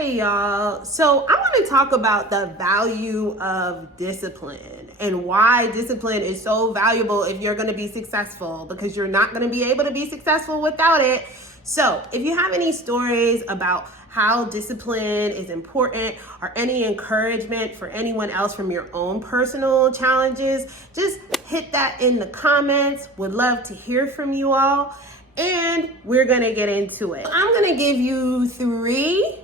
Hey y'all, so I want to talk about the value of discipline and why discipline is so valuable if you're going to be successful, because you're not going to be able to be successful without it. So if you have any stories about how discipline is important or any encouragement for anyone else from your own personal challenges, just hit that in the comments. Would love to hear from you all. And we're going to get into it. I'm going to give you 3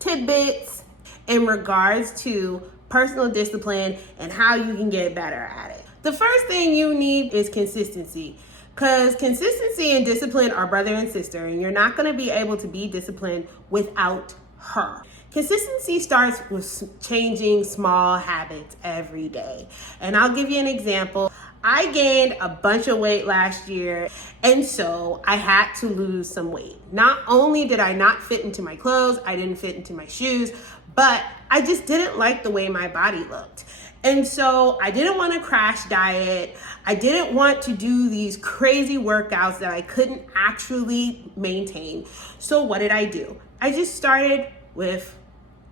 tidbits in regards to personal discipline and how you can get better at it. The first thing you need is consistency, because consistency and discipline are brother and sister, and you're not going to be able to be disciplined without her. Consistency starts with changing small habits every day. And I'll give you an example. I gained a bunch of weight last year, and so I had to lose some weight. Not only did I not fit into my clothes, I didn't fit into my shoes, but I just didn't like the way my body looked. And so I didn't want to crash diet. I didn't want to do these crazy workouts that I couldn't actually maintain. So what did I do? I just started with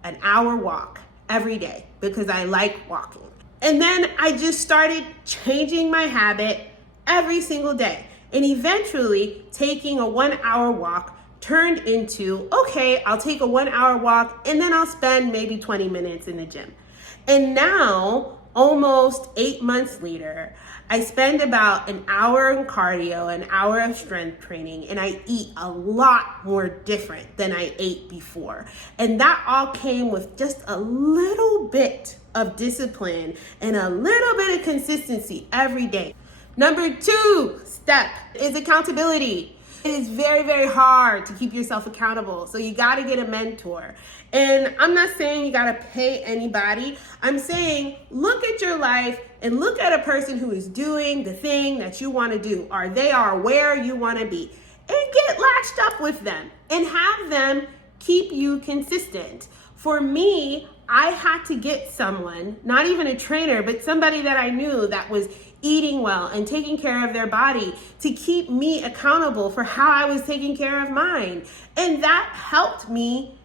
an hour walk every day because I like walking. And then I just started changing my habit every single day. And eventually taking a 1-hour walk turned into, okay, I'll take a 1-hour walk and then I'll spend maybe 20 minutes in the gym. And now, almost 8 months later, I spend about an hour in cardio, an hour of strength training, and I eat a lot more different than I ate before. And that all came with just a little bit of discipline and a little bit of consistency every day. Number 2 step is accountability. It is very, very hard to keep yourself accountable. So you got to get a mentor. And I'm not saying you got to pay anybody. I'm saying look at your life and look at a person who is doing the thing that you want to do, or they are where you want to be, and get latched up with them and have them keep you consistent. For me, I had to get someone, not even a trainer, but somebody that I knew that was eating well and taking care of their body to keep me accountable for how I was taking care of mine. And that helped me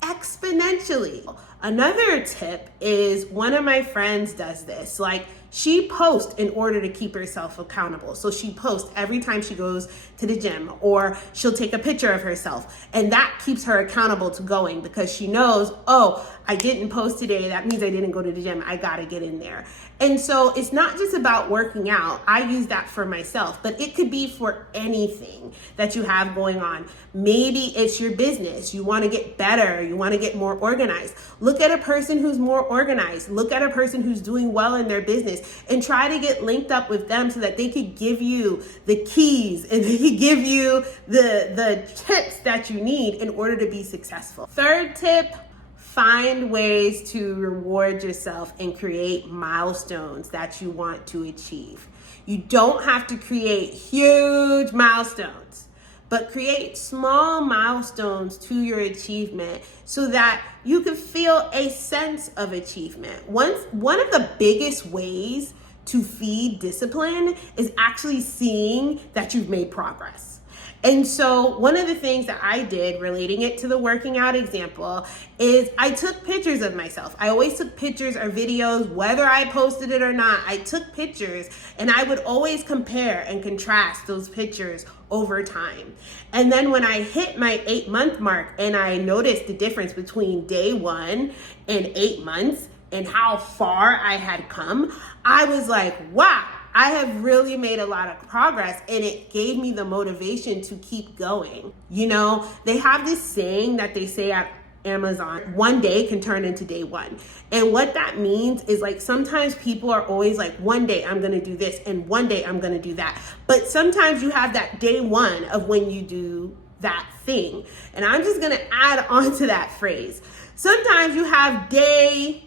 exponentially. Another tip is one of my friends does this. Like, she posts in order to keep herself accountable. So she posts every time she goes to the gym, or she'll take a picture of herself. And that keeps her accountable to going, because she knows, oh, I didn't post today. That means I didn't go to the gym. I got to get in there. And so it's not just about working out. I use that for myself, but it could be for anything that you have going on. Maybe it's your business. You want to get better. You want to get more organized. Look at a person who's more organized. Look at a person who's doing well in their business and try to get linked up with them so that they could give you the keys and they could give you the tips that you need in order to be successful. Third tip, find ways to reward yourself and create milestones that you want to achieve. You don't have to create huge milestones, but create small milestones to your achievement so that you can feel a sense of achievement. One of the biggest ways to feed discipline is actually seeing that you've made progress. And so one of the things that I did, relating it to the working out example, is I took pictures of myself. I always took pictures or videos, whether I posted it or not. I took pictures and I would always compare and contrast those pictures over time. And then when I hit my 8-month mark and I noticed the difference between day 1 and 8 months and how far I had come, I was like, wow, I have really made a lot of progress, and it gave me the motivation to keep going. You know, they have this saying that they say at Amazon, one day can turn into day 1. And what that means is, like, sometimes people are always like, one day I'm going to do this and one day I'm going to do that. But sometimes you have that day 1 of when you do that thing. And I'm just going to add on to that phrase. Sometimes you have day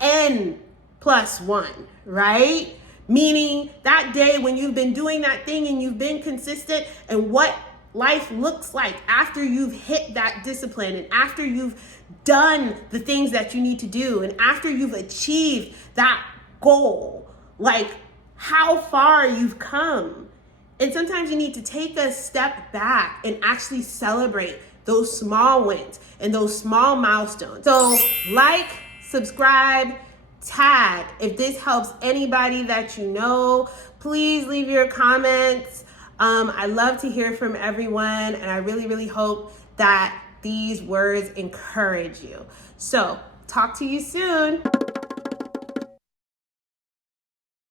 N plus 1, right? Meaning that day when you've been doing that thing and you've been consistent, and what life looks like after you've hit that discipline and after you've done the things that you need to do and after you've achieved that goal, like how far you've come. And sometimes you need to take a step back and actually celebrate those small wins and those small milestones. So like, subscribe, tag. If this helps anybody that you know, please leave your comments. I love to hear from everyone, and I really, really hope that these words encourage you. So talk to you soon.